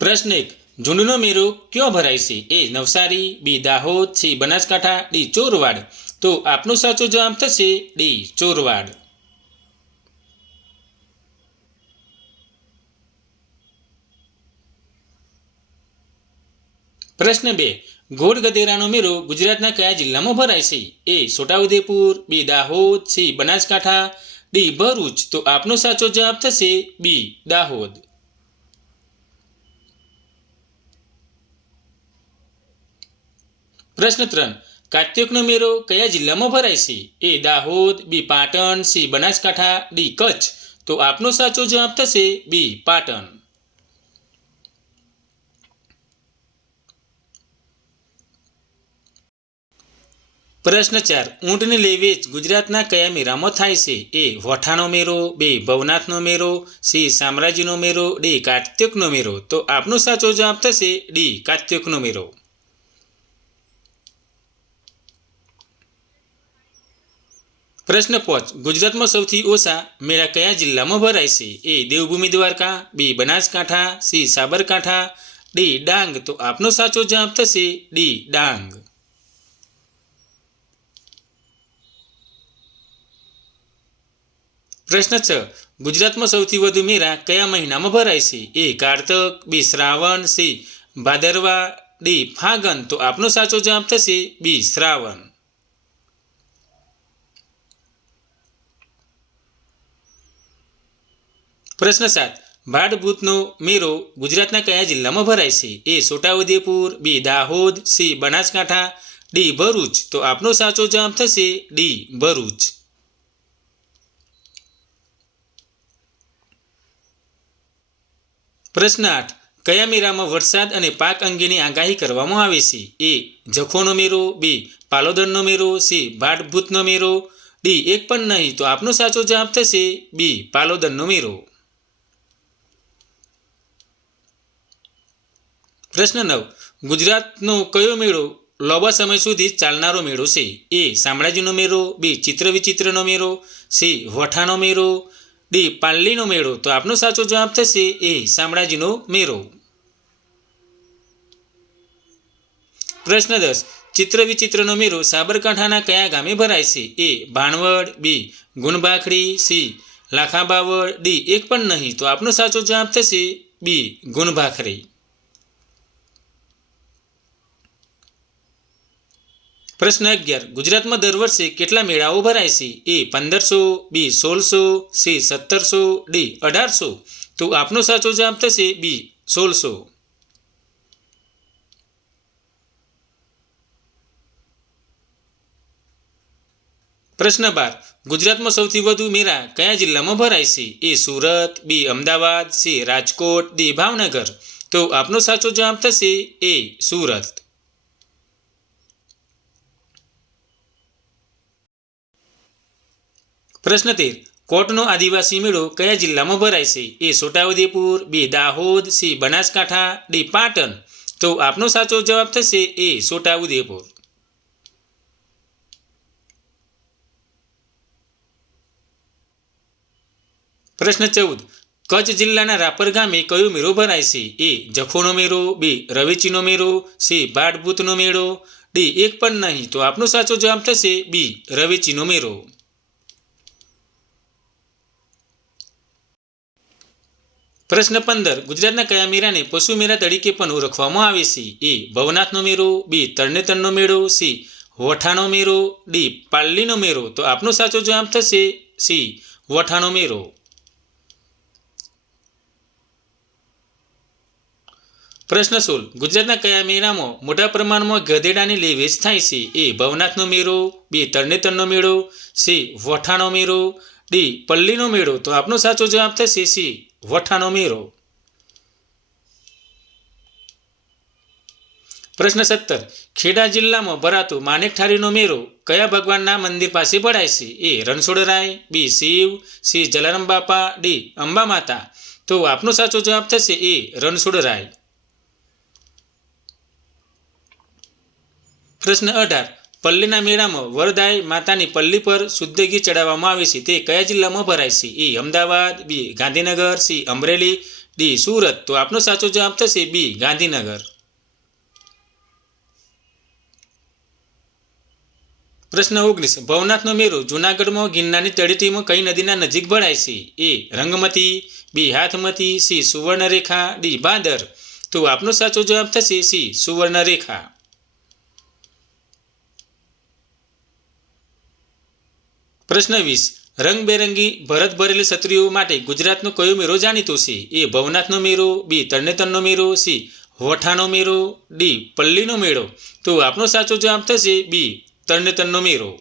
પ્રશ્ન 1. ઝૂંડનો મેળો ક્યાં ભરાય છે? એ નવસારી, બી દાહોદ, સી બનાસકાંઠા, ડી ચોરવાડ. તો આપનો સાચો જવાબ થશે ડી ચોરવાડ. પ્રશ્ન 2. ઘોડ ગધેડાનો મેળો ગુજરાતના કયા જિલ્લામાં ભરાય છે? એ છોટાઉદેપુર, બી દાહોદ, સી બનાસકાંઠા, ડી ભરૂચ. તો આપનો સાચો જવાબ થશે બી દાહોદ. પ્રશ્ન 3. કાત્યોકનો મેળો કયા જિલ્લામાં ભરાય છે? એ દાહોદ, બી પાટણ, સી બનાસકાંઠા, ડી કચ્છ. તો આપનો સાચો જવાબ થશે બી પાટણ. પ્રશ્ન 4. ઊંટની લે વેચ ગુજરાતના કયા મેળામાં થાય છે? એ વઠાનો મેળો, બી ભવનાથનો મેળો, સી શામળાજીનો મેળો, ડી કાત્યોકનો મેળો. તો આપનો સાચો જવાબ થશે ડી કાત્યોકનો મેળો. પ્રશ્ન 5. ગુજરાતમાં સૌથી ઓછા મેળા કયા જિલ્લામાં ભરાય છે? એ દેવભૂમિ દ્વારકા, બી બનાસકાંઠા, સી સાબરકાંઠા, ડી ડાંગ. તો આપનો સાચો જવાબ થશે ડી ડાંગ. પ્રશ્ન 6. ગુજરાતમાં સૌથી વધુ મેળા કયા મહિનામાં ભરાય છે? એ કારતક, બી શ્રાવણ, સી ભાદરવા, ડી ફાગણ. તો આપનો સાચો જવાબ થશે બી શ્રાવણ. પ્રશ્ન 7. ભાડભૂતનો મેળો ગુજરાતના કયા જિલ્લામાં ભરાય છે? એ છોટાઉદેપુર, બી દાહોદ, સી બનાસકાંઠા, ડી ભરૂચ. તો આપનો સાચો જવાબ થશે ડી ભરૂચ. પ્રશ્ન 8. કયા મેળામાં વરસાદ અને પાક અંગેની આગાહી કરવામાં આવે છે? એ જખોનો મેળો, બી પાલોદરનો મેળો, સી ભાડભૂતનો મેળો, ડી એક પણ નહીં. તો આપનો સાચો જવાબ થશે બી પાલોદરનો મેળો. પ્રશ્ન 9. ગુજરાતનો કયો મેળો લાંબા સમય સુધી ચાલનારો મેળો છે? એ શામળાજીનો મેળો, બી ચિત્ર વિચિત્રનો મેળો, સી વઠાનો મેળો, ડી પાલ્લીનો મેળો. તો આપનો સાચો જવાબ થશે એ શામળાજીનો મેળો. પ્રશ્ન 10. ચિત્ર વિચિત્રનો મેળો સાબરકાંઠાના કયા ગામે ભરાય છે? એ ભાણવડ, બી ગુણભાખરી, સી લાખાબાવળ, ડી એક પણ નહીં. તો આપનો સાચો જવાબ થશે બી ગુણભાખરી. પ્રશ્ન 11. ગુજરાતમાં દર વર્ષે કેટલા મેળાઓ ભરાય છે? એ 1500, બી 1600, સી 1700, ડી 1800. તો આપનો સાચો જવાબ થશે બી 1600. પ્રશ્ન 12. ગુજરાતમાં સૌથી વધુ મેળા કયા જિલ્લામાં ભરાય છે? એ સુરત, બી અમદાવાદ, સી રાજકોટ, ડી ભાવનગર. તો આપનો સાચો જવાબ થશે એ સુરત. પ્રશ્ન 13. કોટનો આદિવાસી મેળો કયા જિલ્લામાં ભરાય છે? એ છોટાઉદેપુર, બી દાહોદ, સી બનાસકાંઠા, ડી પાટણ. તો આપનો સાચો જવાબ થશે એ છોટાઉદેપુર. પ્રશ્ન 14. કચ્છ જિલ્લાના રાપર ગામે કયો મેળો ભરાય છે? એ જખોનો મેળો, બી રવેચીનો મેળો, સી ભાડભૂતનો મેળો, ડી એક પણ નહીં. તો આપનો સાચો જવાબ થશે બી રવેચીનો મેળો. પ્રશ્ન 15. ગુજરાતના કયા મેળાને પશુ મેળા તરીકે પણ ઓળખવામાં આવે છે? એ ભવનાથનો મેળો, બી તરણેતરનો મેળો, સી વઠાનો મેળો, ડી પાલ્લીનો મેળો. તો આપનો સાચો જવાબ થશે સી વઠાનો મેળો. પ્રશ્ન 16. ગુજરાતના કયા મેળામાં મોટા પ્રમાણમાં ગધેડાની લે વેચ થાય છે? એ ભવનાથનો મેળો, બી તરણેતરનો મેળો, સી વઠાનો મેળો, ડી પલ્લીનો મેળો. તો આપનો સાચો જવાબ થશે સી વઠાનો મેળો. પ્રશ્ન 17. ખેડા જિલ્લામાં ભરાતો માનેકઠારીનો મેળો કયા ભગવાનના મંદિર પાસે ભરાય છે? એ રણછોડરાય, બી શિવ, સી જલારામ બાપા, ડી અંબા માતા. તો આપનો સાચો જવાબ થશે એ રણછોડરાય. પ્રશ્ન 18. પલ્લીના મેળામાં વરદાય માતાની પલ્લી પર શુદ્ધ ઘી ચડાવવામાં આવે છે તે કયા જિલ્લામાં ભરાય છે? એ અમદાવાદ, બી ગાંધીનગર, સી અમરેલી, ડી સુરત. તો આપનો સાચો જવાબ થશે બી ગાંધીનગર. પ્રશ્ન 19. ભવનાથનો મેળો જૂનાગઢમાં ગિરનારની તળેટીમાં કઈ નદીના નજીક ભરાય છે? એ રંગમતી, બી હાથમતી, સી સુવર્ણરેખા, ડી ભાદર. તો આપનો સાચો જવાબ થશે સી સુવર્ણરેખા. પ્રશ્ન 20. રંગબેરંગી ભરત ભરેલી છત્રીઓ માટે ગુજરાતનો કયો મેળો જાણીતો છે? એ ભવનાથનો મેળો, બી તરણેતરનો મેળો, સી વઠાનો મેળો, ડી પલ્લીનો મેળો. તો આપનો સાચો જવાબ થશે બી તરણેતરનો મેળો.